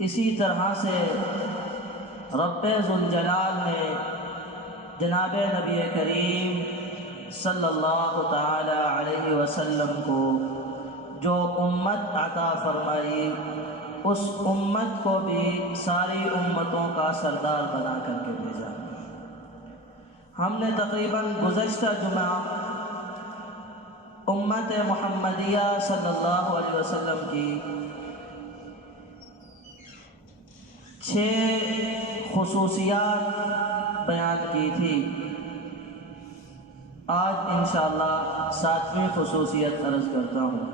اسی طرح سے رب ذوالجلال نے جناب نبی کریم صلی اللہ تعالی علیہ وسلم کو جو امت عطا فرمائی، اس امت کو بھی ساری امتوں کا سردار بنا کر کے بھیجا۔ ہم نے تقریباً گزشتہ جمعہ امت محمدیہ صلی اللہ علیہ وسلم کی 6 خصوصیات بیان کی تھی۔ آج انشاءاللہ 7ویں خصوصیت عرض کرتا ہوں۔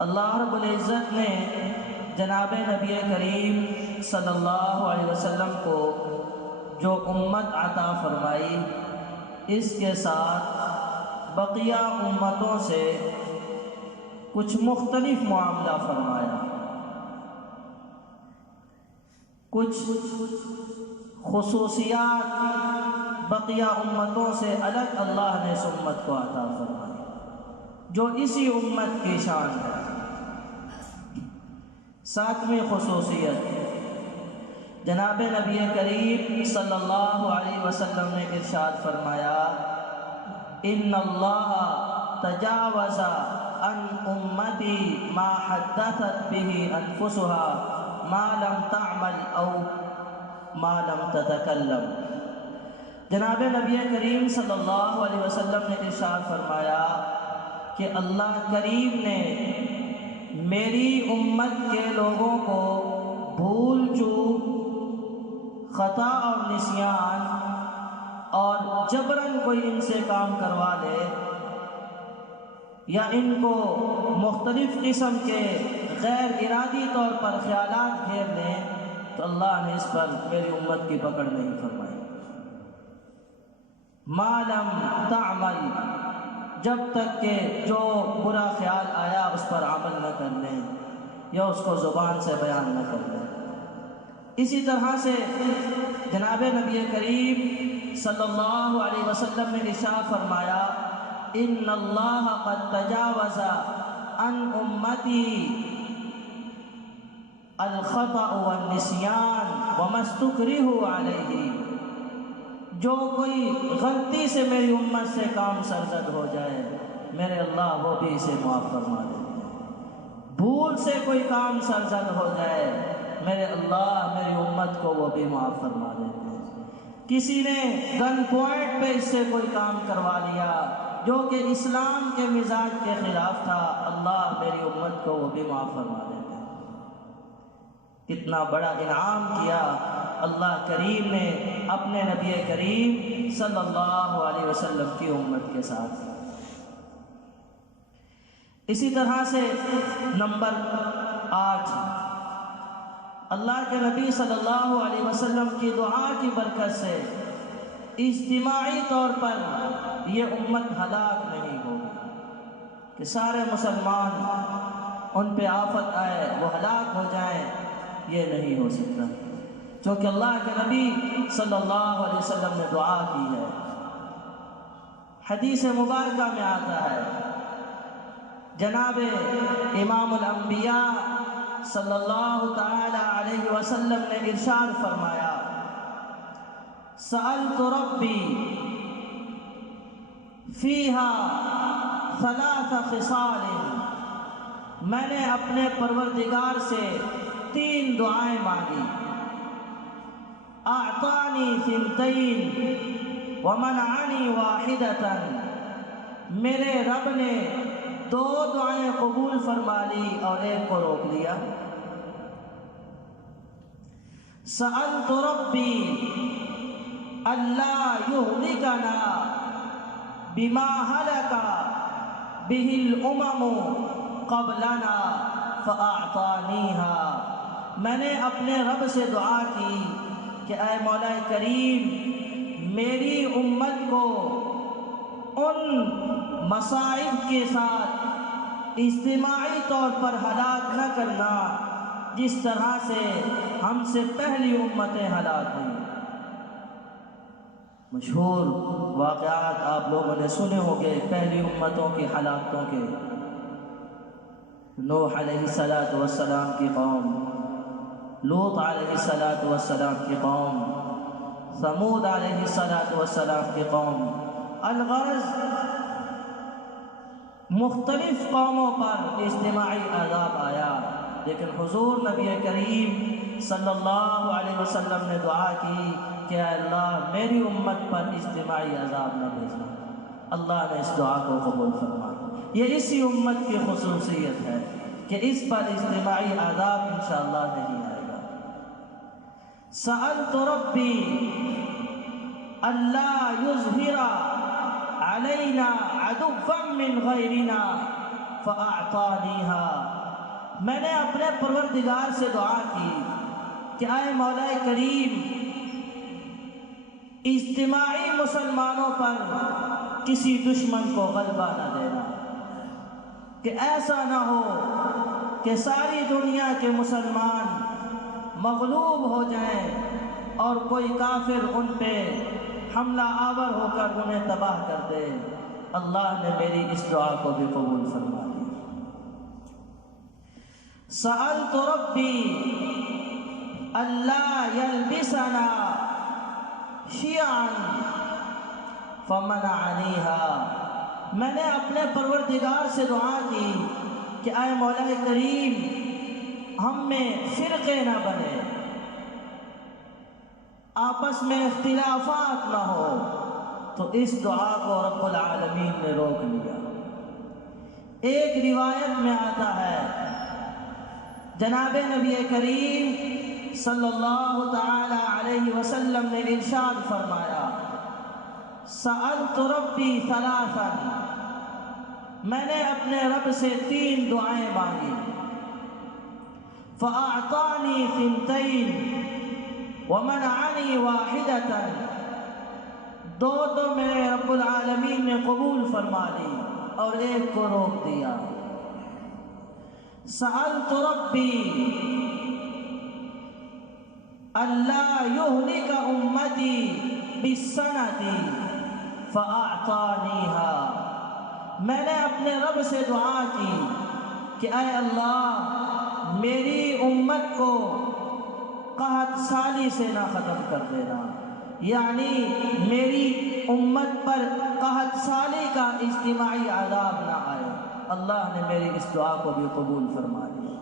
اللہ رب العزت نے جناب نبی کریم صلی اللہ علیہ وسلم کو جو امت عطا فرمائی، اس کے ساتھ بقیہ امتوں سے کچھ مختلف معاملہ فرمایا، کچھ خصوصیات بقیہ امتوں سے الگ اللہ نے اس امت کو عطا فرمائی جو اسی امت کی شان ہے۔ 7ویں خصوصیت، جناب نبی کریم صلی اللہ علیہ وسلم نے ارشاد فرمایا، ان اللہ تجاوز عن امتی ما حدثت به انفسها ما لم تعمل او ما لم تتکلم۔ جناب نبی کریم صلی اللہ علیہ وسلم نے ارشاد فرمایا کہ اللہ کریم نے میری امت کے لوگوں کو بھول چوک، خطا اور نسیان اور جبراً کوئی ان سے کام کروا لے یا ان کو مختلف قسم کے غیر ارادی طور پر خیالات گھیر لیں تو اللہ نے اس پر میری امت کی پکڑ نہیں فرمائی۔ ما لم تعمل، جب تک کہ جو برا خیال آیا اس پر عمل نہ کر لیں یا اس کو زبان سے بیان نہ کر لیں۔ اسی طرح سے جناب نبی کریم صلی اللہ علیہ وسلم نے ارشاد فرمایا، ان اللہ قد تجاوز عن امتی الخطأ والنسیان وما استکرہوا علیہ۔ جو کوئی غلطی سے میری امت سے کام سرزد ہو جائے میرے اللہ وہ بھی اسے معاف فرما دیتے ہیں۔ بھول سے کوئی کام سرزد ہو جائے میرے اللہ میری امت کو وہ بھی معاف فرما دیتے ہیں۔ کسی نے گن پوائنٹ پہ اس سے کوئی کام کروا لیا جو کہ اسلام کے مزاج کے خلاف تھا، اللہ میری امت کو وہ بھی معاف فرما دیتے ہیں۔ کتنا بڑا انعام کیا اللہ کریم نے اپنے نبی کریم صلی اللہ علیہ وسلم کی امت کے ساتھ۔ اسی طرح سے نمبر 8، اللہ کے نبی صلی اللہ علیہ وسلم کی دعا کی برکت سے اجتماعی طور پر یہ امت ہلاک نہیں ہوگی کہ سارے مسلمان ان پہ آفت آئے وہ ہلاک ہو جائیں، یہ نہیں ہو سکتا، کیونکہ اللہ کے نبی صلی اللہ علیہ وسلم نے دعا کی ہے۔ حدیث مبارکہ میں آتا ہے، جناب امام الانبیاء صلی اللہ تعالی علیہ وسلم نے ارشاد فرمایا، سألت ربی فیہا 3 خصال، میں نے اپنے پروردگار سے 3 دعائیں مانگی، اعطانی 2 ومنعنی 1، میرے رب نے 2 دعائیں قبول فرما لی اور 1 کو روک لیا۔ سألت ربی اللہ یہلکنا بما ہلک بہ الامم قبلنا فاعطانیہا، میں نے اپنے رب سے دعا کی کہ اے مولا کریم میری امت کو ان مصائب کے ساتھ اجتماعی طور پر ہلاک نہ کرنا جس طرح سے ہم سے پہلی امتیں ہلاک ہوئیں۔ مشہور واقعات آپ لوگوں نے سنے ہوں گے پہلی امتوں کی ہلاکتوں کے۔ نوح علیہ السلام کی قوم، لوط علیہ السلام کی قوم، ثمود علیہ السلام کی قوم۔ الغرض مختلف قوموں پر اجتماعی عذاب آیا، لیکن حضور نبی کریم صلی اللہ علیہ وسلم نے دعا کی کہ اے اللہ میری امت پر اجتماعی عذاب نہ بھیجنا۔ اللہ نے اس دعا کو قبول فرمایا۔ یہ اسی امت کی خصوصیت ہے کہ اس پر اجتماعی عذاب انشاءاللہ نہیں آئے گا۔ سألت ربی اللہ یظہر علینا عدوا من غیرنا فاعطانیہا، میں نے اپنے پروردگار سے دعا کی کہ اے مولا کریم اجتماعی مسلمانوں پر کسی دشمن کو غلبہ نہ دینا، کہ ایسا نہ ہو کہ ساری دنیا کے مسلمان مغلوب ہو جائیں اور کوئی کافر ان پہ حملہ آور ہو کر انہیں تباہ کر دے۔ اللہ نے میری اس دعا کو بھی قبول فرما لیا۔ سألت ربی اللہ یلبسنا شیعا فمنعنیہا، میں نے اپنے پروردگار سے دعا کی کہ اے مولا کریم ہم میں فرقے نہ بنے، آپس میں اختلافات نہ ہو، تو اس دعا کو رب العالمین نے روک لیا۔ ایک روایت میں آتا ہے جناب نبی کریم صلی اللہ تعالی علیہ وسلم نے ارشاد فرمایا سألت ربی ثلاثا، میں نے اپنے رب سے 3 دعائیں مانگی، فأعطانی ثنتین ومنعنی واحدتا، 2 تو میرے رب العالمین نے قبول فرما لی اور 1 کو روک دیا۔ سألت ربی اللہ یہلک امتی بالسنۃ فأعطانیہا، میں نے اپنے رب سے دعا کی کہ اے اللہ میری امت کو قحط سالی سے نہ ختم کر دینا، یعنی میری امت پر قحط سالی کا اجتماعی عذاب نہ آئے۔ اللہ نے میری اس دعا کو بھی قبول فرما لیا۔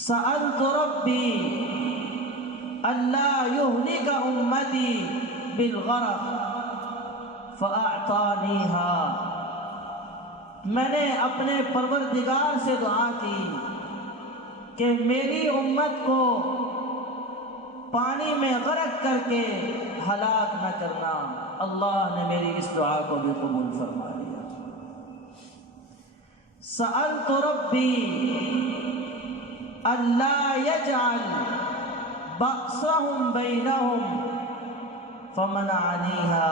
سألت ربی اللہ یہلک امتی بالغرق فأعطانیہا، میں نے اپنے پروردگار سے دعا کی کہ میری امت کو پانی میں غرق کر کے ہلاک نہ کرنا۔ اللہ نے میری اس دعا کو بھی قبول فرما لیا۔ سألت ربی اللہ یجعل بأسهم بینہم فمنعنیہا،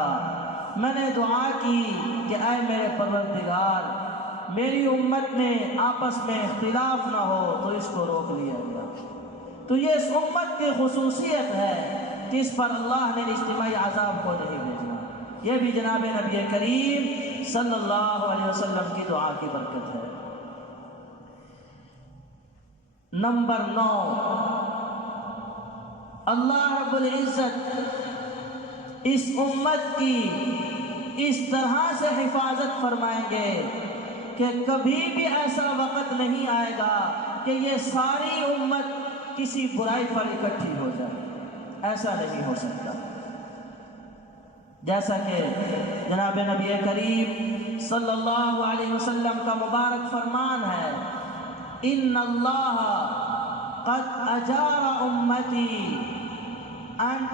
میں نے دعا کی کہ اے میرے پروردگار میری امت میں آپس میں اختلاف نہ ہو، تو اس کو روک لیا گیا۔ تو یہ اس امت کی خصوصیت ہے کہ اس پر اللہ نے اجتماعی عذاب کو نہیں بھیجا۔ یہ بھی جناب نبی کریم صلی اللہ علیہ وسلم کی دعا کی برکت ہے۔ نمبر 9، اللہ رب العزت اس امت کی اس طرح سے حفاظت فرمائیں گے کہ کبھی بھی ایسا وقت نہیں آئے گا کہ یہ ساری امت کسی برائی پر اکٹھی ہو جائے، ایسا نہیں ہو سکتا۔ جیسا کہ جناب نبی کریم صلی اللہ علیہ وسلم کا مبارک فرمان ہے ان اللہ قد اجار امتی ان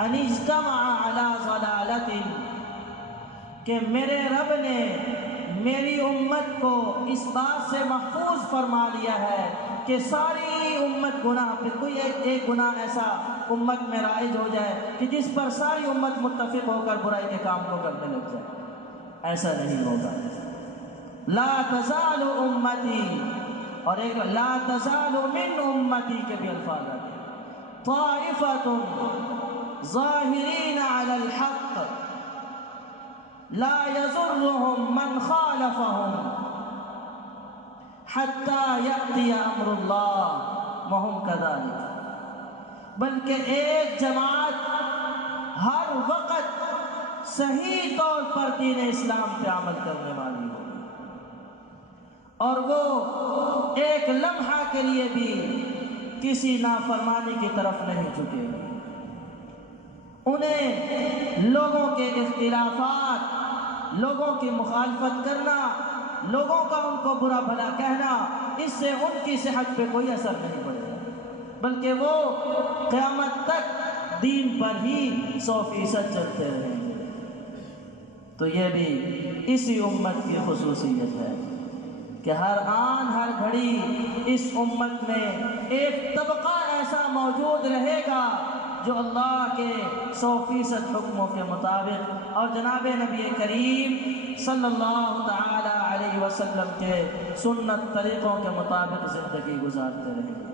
اجتمع علی ضلالت، کہ میرے رب نے میری امت کو اس بات سے محفوظ فرما لیا ہے کہ ساری امت گناہ پہ، کوئی ایک گناہ ایسا امت میں رائج ہو جائے کہ جس پر ساری امت متفق ہو کر برائی کے کام کو کرنے لگ جائے، ایسا نہیں ہوگا۔ لا تزال امتی، اور ایک لا تزال من امتی کے بھی الفاظ آتے ہیں، طائفۃ ظاہرین علی الحق لا یضرهم من خالفهم حتی یأتی امر اللہ وہم کذالک، بلکہ ایک جماعت ہر وقت صحیح طور پر دین اسلام پہ عمل کرنے والی ہوگی، اور وہ ایک لمحہ کے لیے بھی کسی نافرمانی کی طرف نہیں جھکے گی۔ انہیں لوگوں کے اختلافات، لوگوں کی مخالفت کرنا، لوگوں کا ان کو برا بھلا کہنا، اس سے ان کی صحت پہ کوئی اثر نہیں پڑے گا، بلکہ وہ قیامت تک دین پر ہی 100% چلتے رہیں گے۔ تو یہ بھی اسی امت کی خصوصیت ہے کہ ہر آن ہر گھڑی اس امت میں ایک طبقہ ایسا موجود رہے گا جو اللہ کے 100% حکموں کے مطابق اور جناب نبی کریم صلی اللہ تعالی علیہ وسلم کے سنت طریقوں کے مطابق زندگی گزارتے رہیں گے۔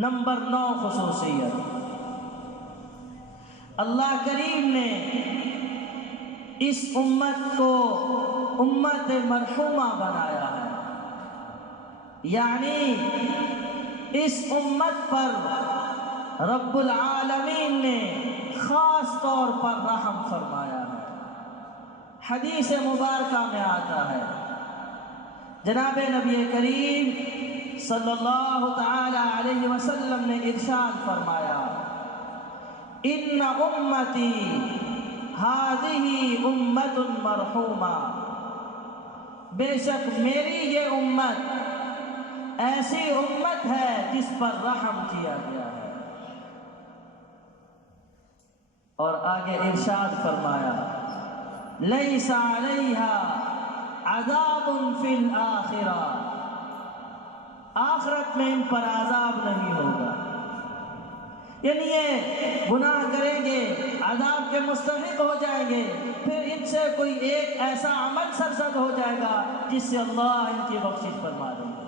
نمبر 9 خصوصیت، اللہ کریم نے اس امت کو امت مرحومہ بنایا ہے، یعنی اس امت پر رب العالمین نے خاص طور پر رحم فرمایا ہے۔ حدیث مبارکہ میں آتا ہے، جناب نبی کریم صلی اللہ تعالی علیہ وسلم نے ارشاد فرمایا، ان امتی هذه امت مرحومہ، بے شک میری یہ امت ایسی امت ہے جس پر رحم کیا گیا ہے۔ اور آگے ارشاد فرمایا، لیس علیہا عذاب فی الآخرہ، آخرت میں ان پر عذاب نہیں ہوگا، یعنی یہ گناہ کریں گے، عذاب کے مستحق ہو جائیں گے، پھر ان سے کوئی ایک ایسا عمل سرزد ہو جائے گا جس سے اللہ ان کی بخشش فرما دیں گے،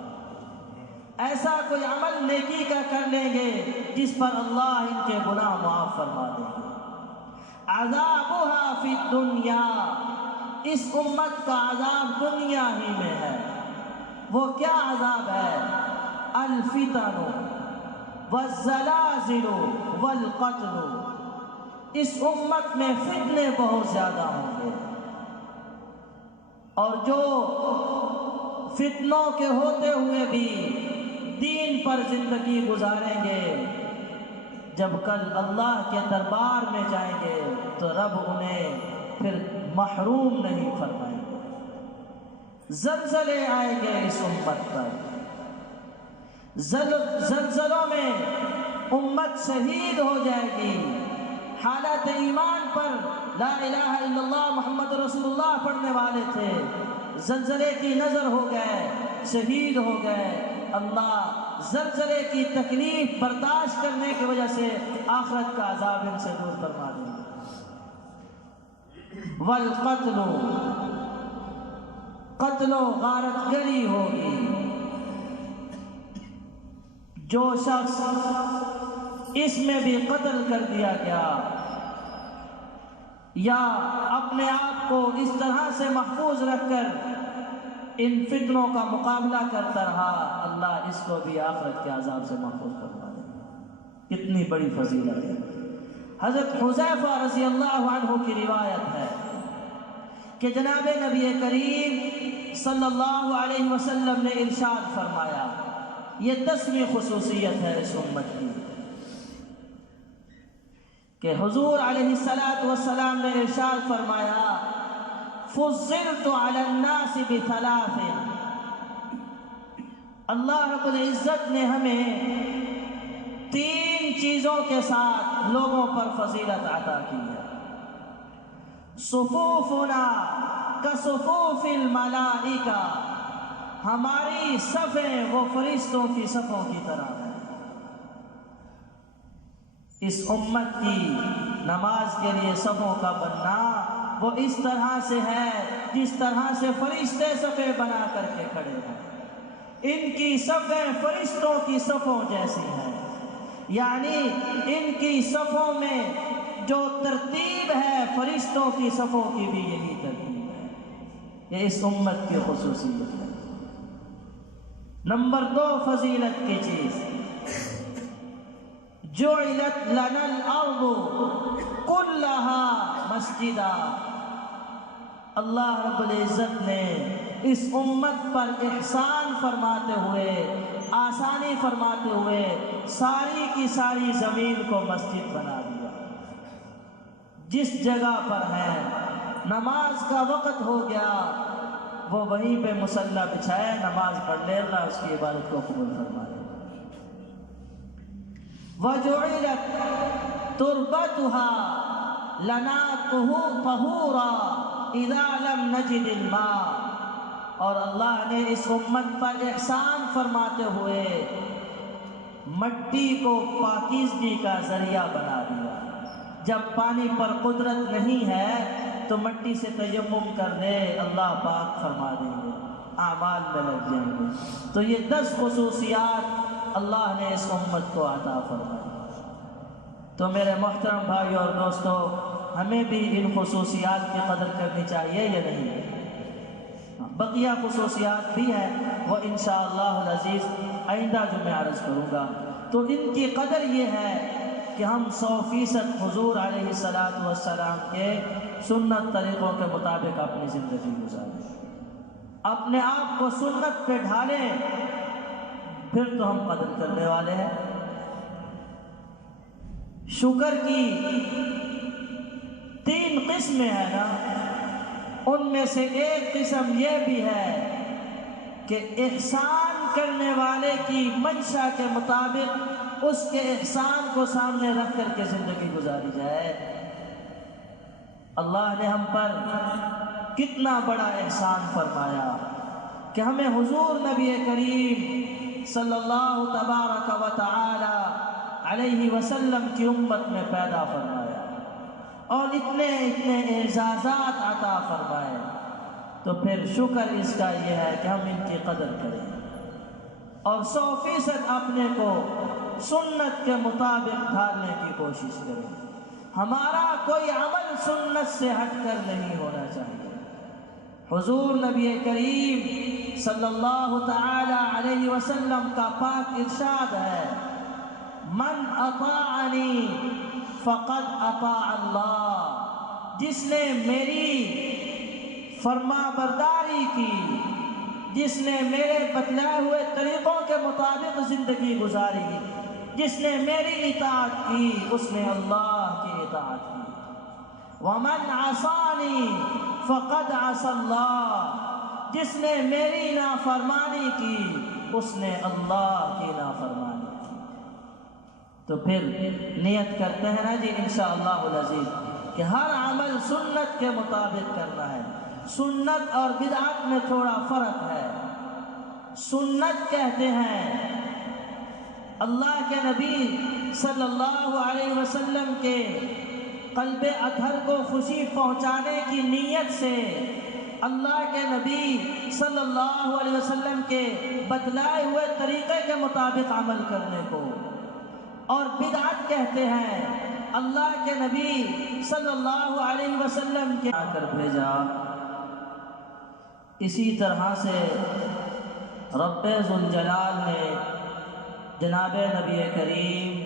ایسا کوئی عمل نیکی کا کر لیں گے جس پر اللہ ان کے گناہ معاف فرما دیں گے۔ عذابها فی الدنیا، اس امت کا عذاب دنیا ہی میں ہے۔ وہ کیا عذاب ہے؟ الفتن والزلازل والقتل، اس امت میں فتنے بہت زیادہ ہوں گے، اور جو فتنوں کے ہوتے ہوئے بھی دین پر زندگی گزاریں گے، جب کل اللہ کے دربار میں جائیں گے تو رب انہیں پھر محروم نہیں فرمائیں گے۔ زلزلے آئیں گے اس امت پر، زلزلوں میں امت شہید ہو جائے گی، حالت ایمان پر لا الہ الا اللہ محمد رسول اللہ پڑھنے والے تھے، زلزلے کی نظر ہو گئے، شہید ہو گئے، اللہ زلزلے کی تکلیف برداشت کرنے کی وجہ سے آخرت کا عذاب ان سے دور فرما دیں گے۔ والقتل، قتل و غارت گری ہوگی، جو شخص اس میں بھی قتل کر دیا گیا یا اپنے آپ کو اس طرح سے محفوظ رکھ کر ان فتنوں کا مقابلہ کرتا رہا، اللہ اس کو بھی آخرت کے عذاب سے محفوظ فرما دے گا۔ کتنی بڑی فضیلت ہے۔ حضرت حذیفہ رضی اللہ عنہ کی روایت ہے کہ جناب نبی کریم صلی اللہ علیہ وسلم نے ارشاد فرمایا، یہ 10ویں خصوصیت ہے اس امت کی، کہ حضور علیہ السلام نے ارشاد فرمایا، فضلت علی الناس بثلاث، اللہ رب العزت نے ہمیں 3 چیزوں کے ساتھ لوگوں پر فضیلت عطا کی ہے۔ صفوفنا کصفوف الملائکہ، ہماری صفیں وہ فرشتوں کی صفوں کی طرح ہیں۔ اس امت کی نماز کے لیے صفوں کا بننا وہ اس طرح سے ہے جس طرح سے فرشتے صفیں بنا کر کے کھڑے ہیں، ان کی صفیں فرشتوں کی صفوں جیسی ہیں، یعنی ان کی صفوں میں جو ترتیب ہے فرشتوں کی صفوں کی بھی یہی ترتیب ہے۔ یہ اس امت کی خصوصیت ہے۔ نمبر 2 فضیلت کی چیز، جعلت لنا الارض کلھا مسجدا، اللہ رب العزت نے اس امت پر احسان فرماتے ہوئے، آسانی فرماتے ہوئے ساری کی ساری زمین کو مسجد بنا دیا۔ جس جگہ پر ہے نماز کا وقت ہو گیا، وہ وہیں پہ مصلی بچھائے، نماز پڑھ لے، اللہ اس کی عبادت کو قبول فرمائے۔ وَجُعِلَتْ تُرْبَتُهَا لَنَا طَهُورًا اِذَا لَمْ نَجِدِ الْمَاءَ، اور اللہ نے اس امت پر احسان فرماتے ہوئے مٹی کو پاکیزگی کا ذریعہ بنا دیا۔ جب پانی پر قدرت نہیں ہے تو مٹی سے تیمم کر لے، اللہ پاک فرما دیں گے، اعمال میں لگ جائیں گے۔ تو یہ 10 خصوصیات اللہ نے اس امت کو عطا فرمائی۔ تو میرے محترم بھائی اور دوستو، ہمیں بھی ان خصوصیات کی قدر کرنی چاہیے یا نہیں؟ بقیہ خصوصیات بھی ہیں، وہ انشاءاللہ العزیز آئندہ جو میں عرض کروں گا۔ تو ان کی قدر یہ ہے کہ ہم 100% حضور علیہ السلام کے سنت طریقوں کے مطابق اپنی زندگی گزاریں، اپنے آپ کو سنت پہ ڈھالیں، پھر تو ہم قدر کرنے والے ہیں۔ شکر کی 3 قسمیں ہیں نا، ان میں سے ایک قسم یہ بھی ہے کہ احسان کرنے والے کی منشا کے مطابق اس کے احسان کو سامنے رکھ کر کے زندگی گزاری جائے۔ اللہ نے ہم پر کتنا بڑا احسان فرمایا کہ ہمیں حضور نبی کریم صلی اللہ تبارک و تعالی علیہ وسلم کی امت میں پیدا فرمایا اور اتنے اعزازات عطا فرمائے۔ تو پھر شکر اس کا یہ ہے کہ ہم ان کی قدر کریں اور 100% اپنے کو سنت کے مطابق ڈھالنے کی کوشش کریں۔ ہمارا کوئی عمل سنت سے ہٹ کر نہیں ہونا چاہیے۔ حضور نبی کریم صلی اللہ تعالی علیہ وسلم کا پاک ارشاد ہے، من اطاعنی فقد اطاع اللہ، جس نے میری فرما برداری کی، جس نے میرے بتلائے ہوئے طریقوں کے مطابق زندگی گزاری، جس نے میری اطاعت کی، اس نے اللہ کی اطاعت کی۔ وَمَنْ عَصَانِي فَقَدْ عَصَى اللَّهَ، جس نے میری نافرمانی کی، اس نے اللہ کی نافرمانی کی۔ تو پھر نیت کرتے ہیں نا جی انشاءاللہ العزیز کہ ہر عمل سنت کے مطابق کرنا ہے۔ سنت اور بدعت میں تھوڑا فرق ہے۔ سنت کہتے ہیں اللہ کے نبی صلی اللہ علیہ وسلم کے قلب اطہر کو خوشی پہنچانے کی نیت سے اللہ کے نبی صلی اللہ علیہ وسلم کے بتلائے ہوئے طریقے کے مطابق عمل کرنے کو۔ اور بدعت کہتے ہیں اللہ کے نبی صلی اللہ علیہ وسلم کے آ کر بھیجا۔ اسی طرح سے رب ذوالجلال نے جناب نبی کریم